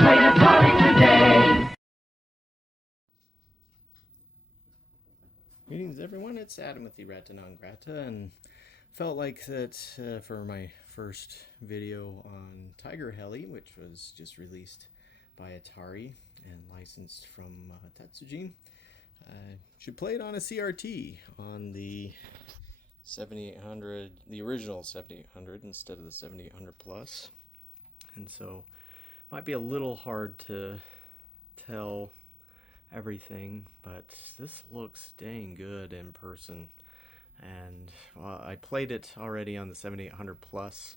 played Atari today. Greetings everyone, it's Adam with the Rata Non Grata, and felt like that for my first video on Tiger-Heli, which was just released by Atari and licensed from Tatsujin, should play it on a CRT on the 7800, the original 7800 instead of the 7800 Plus. And so might be a little hard to tell everything, but this looks dang good in person. And I played it already on the 7800 Plus,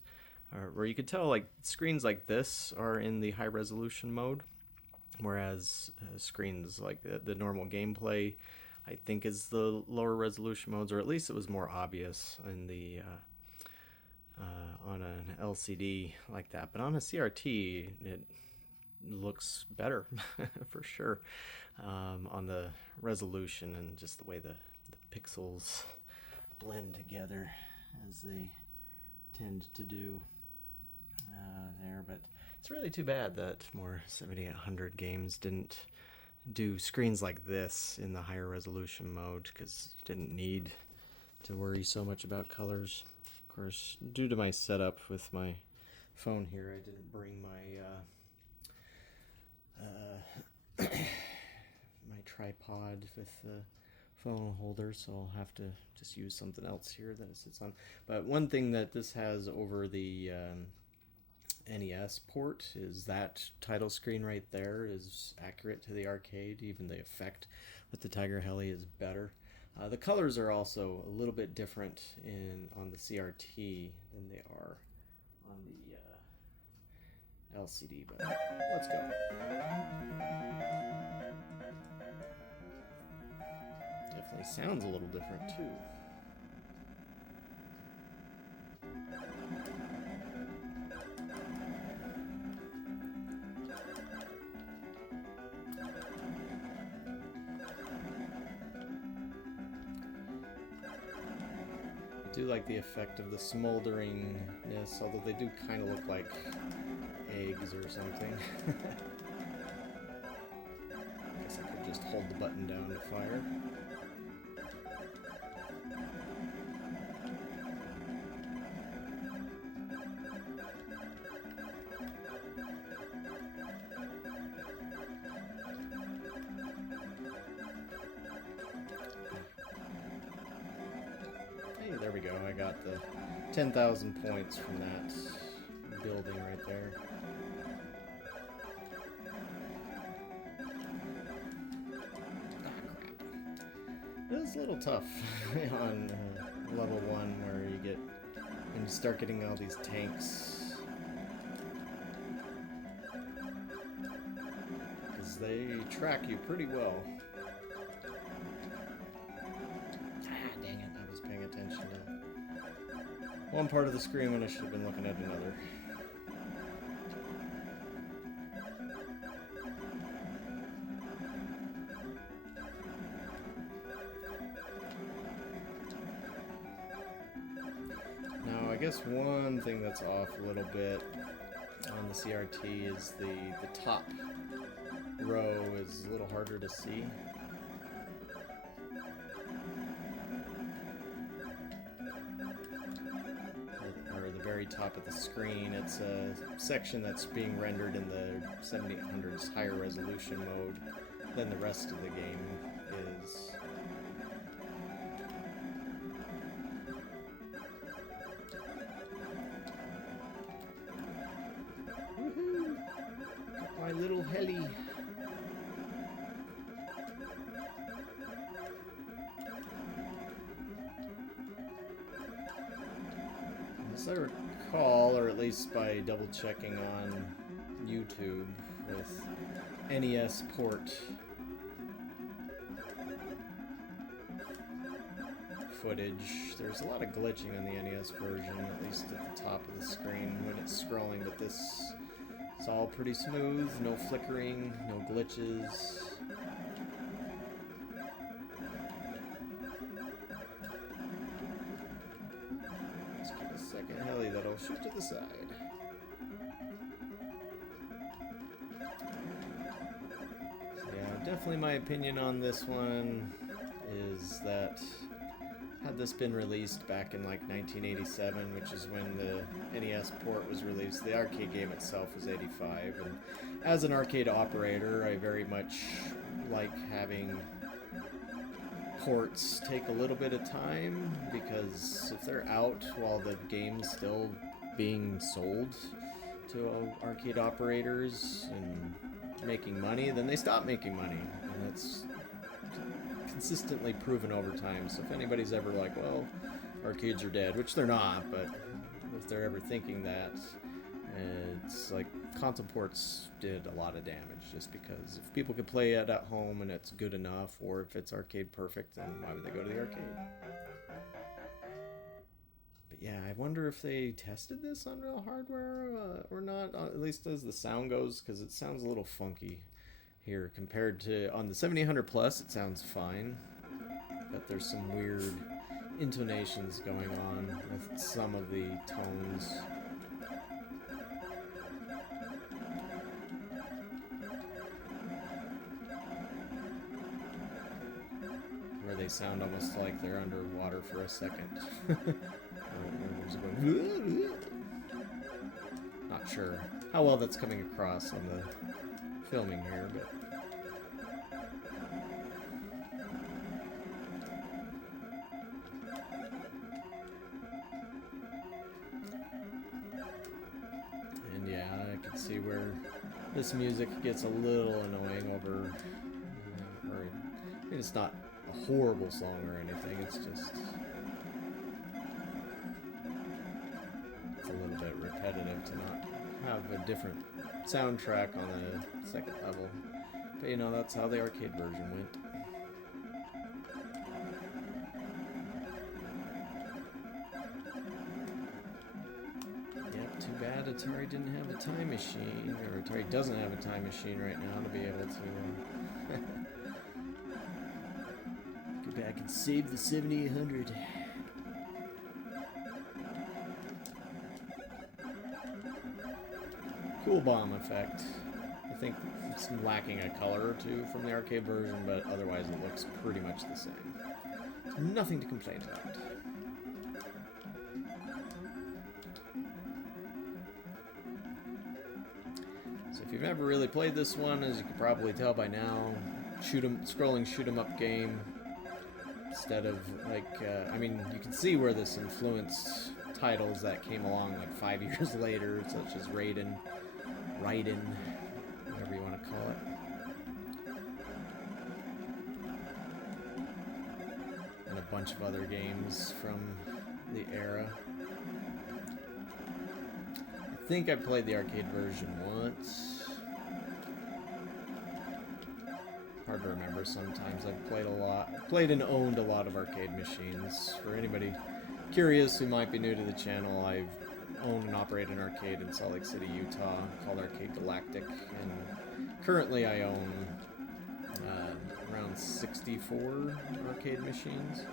where you could tell like screens like this are in the high resolution mode, whereas screens like the normal gameplay I think is the lower resolution modes, or at least it was more obvious in the on an LCD like that. But on a CRT it looks better for sure, on the resolution and just the way the pixels blend together as they tend to do there. But it's really too bad that more 7800 games didn't do screens like this in the higher resolution mode, because you didn't need to worry so much about colors. Of course, due to my setup with my phone here, I didn't bring my my tripod with the phone holder, so I'll have to just use something else here that it sits on. But one thing that this has over the NES port is that title screen right there is accurate to the arcade. Even the effect with the Tiger-Heli is better. The colors are also a little bit different on the CRT than they are on the LCD, but let's go. Definitely sounds a little different too. I do like the effect of the smolderingness, although they do kind of look like eggs or something. I guess I could just hold the button down to fire. Hey, there we go. I got the 10,000 points from that building right there. It was a little tough on level 1, where when you start getting all these tanks, because they track you pretty well. Dang it, I was paying attention to one part of the screen when I should have been looking at another. Now, I guess one thing that's off a little bit on the CRT is the top row is a little harder to see. Or the very top of the screen, it's a section that's being rendered in the 7800's higher resolution mode than the rest of the game is. Woohoo! Got my little heli. As I recall, or at least by double checking on YouTube with NES port footage, there's a lot of glitching on the NES version, at least at the top of the screen when it's scrolling, but this is all pretty smooth, no flickering, no glitches. Second heli that'll shoot to the side. So yeah, definitely my opinion on this one is that had this been released back in like 1987, which is when the NES port was released, the arcade game itself was 85, and as an arcade operator, I very much like having ports take a little bit of time, because if they're out while the game's still being sold to arcade operators and making money, then they stop making money, and that's consistently proven over time. So if anybody's ever like, well, arcades are dead, which they're not, but if they're ever thinking that, it's like console ports did a lot of damage, just because if people could play it at home and it's good enough, or if it's arcade perfect, then why would they go to the arcade? But yeah, I wonder if they tested this on real hardware or not, at least as the sound goes, because it sounds a little funky here compared to on the 7800 Plus. It sounds fine, but there's some weird intonations going on with some of the tones. Where they sound almost like they're underwater for a second. Not sure how well that's coming across on the filming here, but and yeah, I can see where this music gets a little annoying over, or I mean, it's not a horrible song or anything, it's just it's a little bit repetitive to not have a different soundtrack on the second level. But you know, that's how the arcade version went. Yep, too bad Atari didn't have a time machine, or Atari doesn't have a time machine right now to be able to go back and save the 7800. Cool bomb effect. I think it's lacking a color or two from the arcade version, but otherwise it looks pretty much the same. Nothing to complain about. So if you've never really played this one, as you can probably tell by now, scrolling shoot 'em up game instead of like, I mean, you can see where this influenced titles that came along like 5 years later, such as Raiden, whatever you want to call it. And a bunch of other games from the era. I think I played the arcade version once. Hard to remember sometimes. I've played and owned a lot of arcade machines. For anybody curious who might be new to the channel, I've owned and operated an arcade in Salt Lake City, Utah, called Arcade Galactic, and currently I own around 64 arcade machines.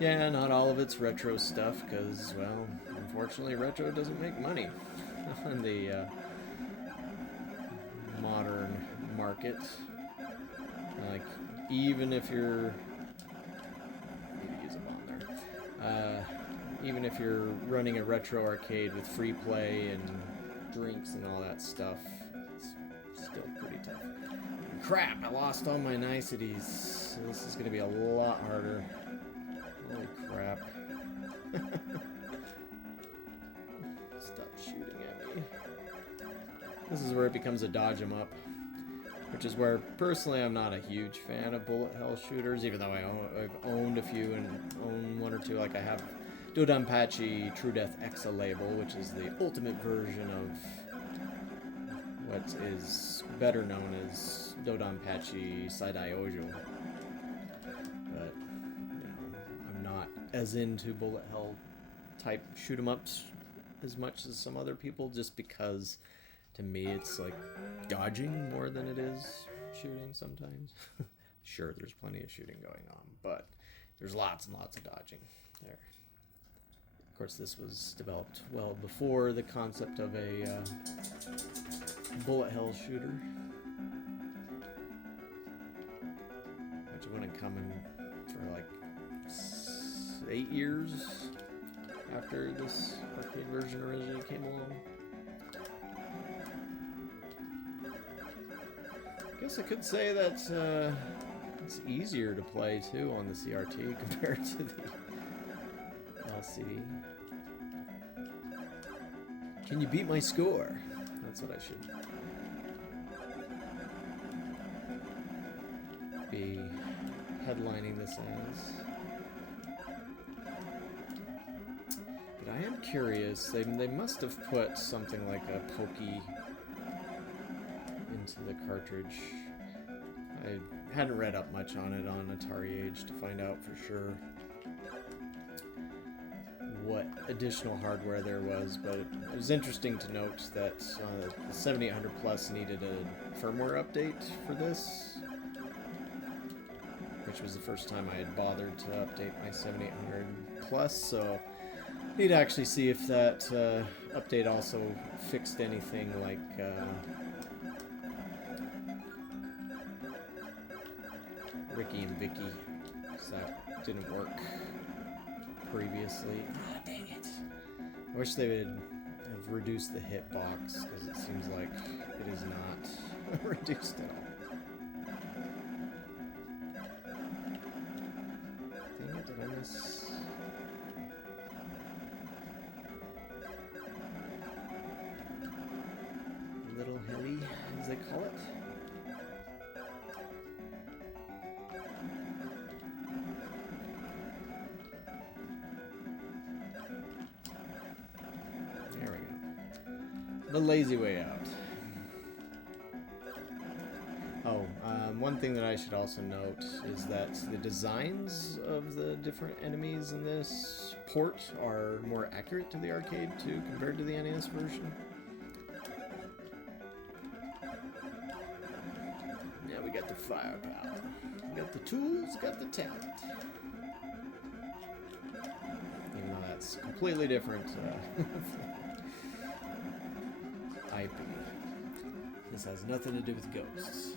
Yeah, not all of it's retro stuff, because, well, unfortunately retro doesn't make money on the modern market. Like, even if you're... even if you're running a retro arcade with free play and drinks and all that stuff, it's still pretty tough. Crap, I lost all my niceties. So this is going to be a lot harder. Holy crap. Stop shooting at me. This is where it becomes a dodge 'em up, which is where, personally, I'm not a huge fan of bullet hell shooters, even though I've owned a few and own one or two. Like, I have Dodonpachi True Death Exa label, which is the ultimate version of what is better known as Dodonpachi Saidai Ojo. But, you know, I'm not as into bullet hell type shoot 'em ups as much as some other people, just because to me it's like dodging more than it is shooting sometimes. Sure, there's plenty of shooting going on, but there's lots and lots of dodging there. Of course, this was developed well before the concept of a bullet hell shooter. wouldn't come in for like 8 years after this arcade version originally came along. I guess I could say that it's easier to play too on the CRT compared to the LCD. Can you beat my score? That's what I should be headlining this as. But I am curious, they must have put something like a pokey into the cartridge. I hadn't read up much on it on Atari Age to find out for sure what additional hardware there was, but it was interesting to note that the 7800 Plus needed a firmware update for this, which was the first time I had bothered to update my 7800 Plus, so I need to actually see if that update also fixed anything like Ricky and Vicky, because that didn't work previously. Ah, dang it. I wish they would have reduced the hitbox, because it seems like it is not reduced at all. Dang it, did I miss? Little Heli, as they call it. The lazy way out. Oh, one thing that I should also note is that the designs of the different enemies in this port are more accurate to the arcade too, compared to the NES version. Yeah, we got the firepower. We got the tools, got the talent. Even though that's completely different IP. This has nothing to do with ghosts.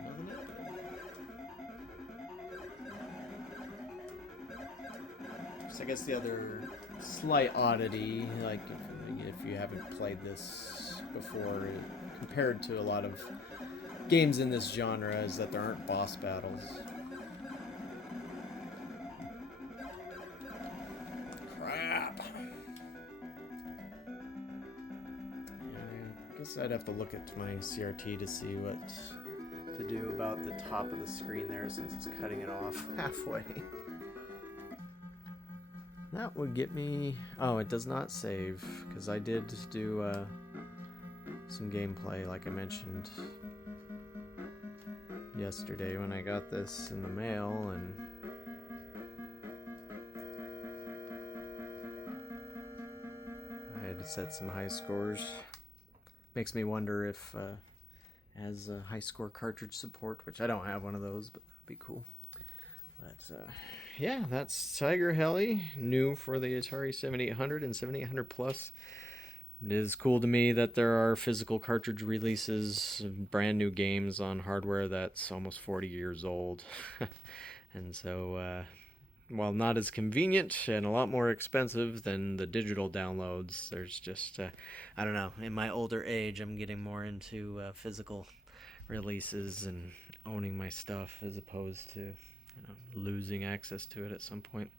Nothing happening. So I guess the other slight oddity, like if you haven't played this before, compared to a lot of games in this genre, is that there aren't boss battles. Crap! Yeah, I guess I'd have to look at my CRT to see what to do about the top of the screen there, since it's cutting it off halfway. That would get me... Oh, it does not save, because I did do some gameplay, like I mentioned yesterday when I got this in the mail, and I had to set some high scores. Makes me wonder if it has a high score cartridge support, which I don't have one of those, but that'd be cool. But yeah, that's Tiger-Heli, new for the Atari 7800 and 7800 Plus. It is cool to me that there are physical cartridge releases of brand new games on hardware that's almost 40 years old. And so, while not as convenient and a lot more expensive than the digital downloads, there's just, I don't know, in my older age, I'm getting more into physical releases and owning my stuff as opposed to losing access to it at some point.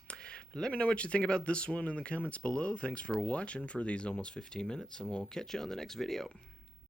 But let me know what you think about this one in the comments below. Thanks for watching for these almost 15 minutes, and we'll catch you on the next video.